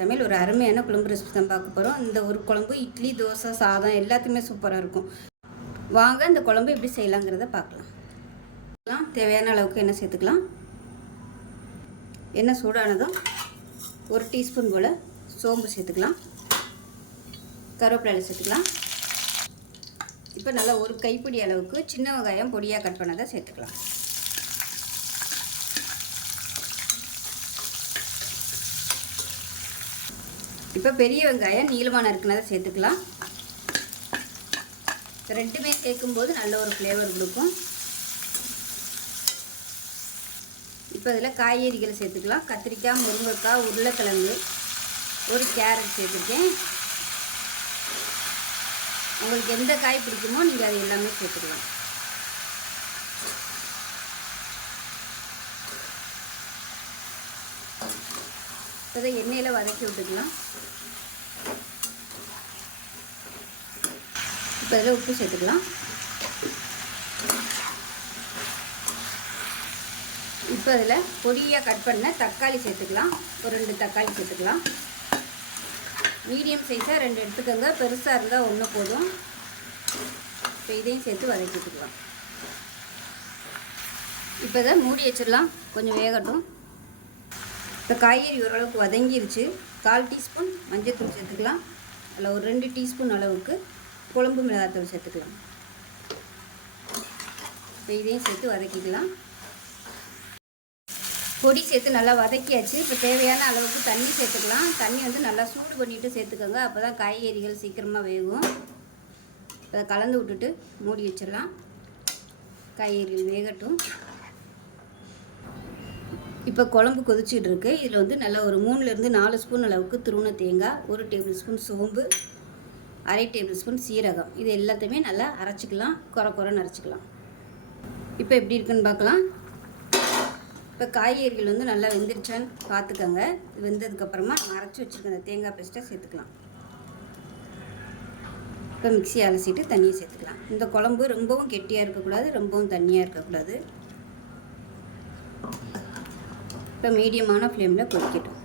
சமையல் ஒரு அருமையான குழம்பு ரெசிபி தான் பார்க்க போகிறோம். இந்த ஒரு குழம்பு இட்லி, தோசை, சாதம் எல்லாத்துக்குமே சூப்பராக இருக்கும். வாங்க இந்த குழம்பு எப்படி செய்யலாங்கிறத பார்க்கலாம். தேவையான அளவுக்கு எண்ணெய் சேர்த்துக்கலாம். எண்ணெய் சூடானதும் 1 டீஸ்பூன் போல் சோம்பு சேர்த்துக்கலாம். கருவேப்பிலை சேர்த்துக்கலாம். இப்போ நல்லா ஒரு கைப்பிடி அளவுக்கு சின்ன வெங்காயம் பொடியாக கட் பண்ணதை சேர்த்துக்கலாம். இப்போ பெரிய வெங்காயம் நீளமான நறுக்குனதை சேர்த்துக்கலாம். ரெண்டுமே சேர்க்கும்போது நல்ல ஒரு ஃப்ளேவர் கொடுக்கும். இப்போ இதில் காய்கறிகளை சேர்த்துக்கலாம். கத்திரிக்காய், முருங்கைக்காய், உருளைக்கிழங்கு, ஒரு கேரட் சேர்த்துருக்கேன். உங்களுக்கு எந்த காய் பிடிக்குமோ நீங்கள் அது எல்லாமே சேர்த்துக்கலாம். இதை எண்ணெயில் வதக்கி விட்டுக்கலாம். இப்போ இதில் உப்பு சேர்த்துக்கலாம். இப்போ இதில் பொடியாக கட் பண்ண தக்காளி சேர்த்துக்கலாம். ஒரு 2 தக்காளி சேர்த்துக்கலாம். மீடியம் சைஸாக 2 எடுத்துக்கோங்க. பெருசாக இருந்தால் 1 போதும். இப்போ இதையும் சேர்த்து வதக்கிட்டுக்கலாம். இப்போ இதை மூடி வச்சிடலாம், கொஞ்சம் வேகட்டும். இப்போ காய்கறி ஓரளவுக்கு வதங்கிருச்சு. 1/4 டீஸ்பூன் மஞ்சள்தூள் சேர்த்துக்கலாம். அதில் ஒரு 2 டீஸ்பூன் அளவுக்கு குழம்பு மிளகாத்தூள் சேர்த்துக்கலாம். இப்போ இதையும் சேர்த்து வதக்கிக்கலாம். பொடி சேர்த்து நல்லா வதக்கியாச்சு. இப்போ தேவையான அளவுக்கு தண்ணி சேர்த்துக்கலாம். தண்ணி வந்து நல்லா சூடு பண்ணிவிட்டு சேர்த்துக்கோங்க. அப்போ தான் காய்கறிகள் சீக்கிரமாக வேகும். இப்போ கலந்து விட்டுட்டு மூடி வச்சிடலாம். காய்கறிகள் வேகட்டும். இப்போ குழம்பு கொதிச்சுட்டு இருக்கு. இதில் வந்து நல்லா ஒரு 3லேருந்து 4 ஸ்பூன் அளவுக்கு துருவன தேங்காய், 1 டேபிள் ஸ்பூன் சோம்பு, 1/2 டேபிள் ஸ்பூன் சீரகம், இது எல்லாத்தையுமே நல்லா அரைச்சிக்கலாம். குறைன்னு அரைச்சிக்கலாம். இப்போ எப்படி இருக்குன்னு பார்க்கலாம். இப்போ காய்கறிகள் வந்து நல்லா வெந்துருச்சான்னு பார்த்துக்கோங்க. வெந்ததுக்கப்புறமா நம்ம அரைச்சி வச்சுருக்க அந்த தேங்காய் பேஸ்ட்டை சேர்த்துக்கலாம். இப்போ மிக்ஸி அலசிட்டு தண்ணியை சேர்த்துக்கலாம். இந்த குழம்பு ரொம்பவும் கெட்டியாக இருக்கக்கூடாது, ரொம்பவும் தண்ணியாக இருக்கக்கூடாது. இப்போ மீடியமான ஃப்ளேமில் கொதிக்கட்டும்.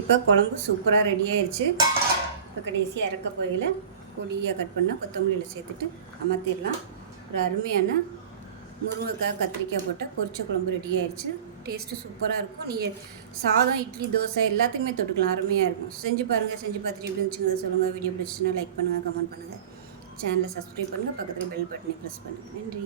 இப்போ குழம்பு சூப்பராக ரெடி ஆயிடுச்சு. இப்போ கடைசியாக இறக்க போகையில் பொடியாக கட் பண்ண கொத்தமல்லியில் சேர்த்துட்டு அமர்த்திடலாம். ஒரு அருமையான முருங்கைக்காய், கத்திரிக்காய் போட்ட பொரிச்ச குழம்பு ரெடி ஆயிடுச்சு. டேஸ்ட்டு சூப்பராக இருக்கும். நீங்கள் சாதம், இட்லி, தோசை எல்லாத்துக்குமே தொட்டுக்கலாம். அருமையாக இருக்கும். செஞ்சு பாருங்கள். செஞ்சு பார்த்துட்டு எப்படி இருந்துச்சுங்கிறத சொல்லுங்கள். வீடியோ பிடிச்சிச்சுன்னா லைக் பண்ணுங்கள், கமெண்ட் பண்ணுங்கள். சேனலை சப்ஸ்கிரைப் பண்ணுங்கள். பக்கத்தில் பெல் பட்டனை ப்ரெஸ் பண்ணுங்கள். நன்றி.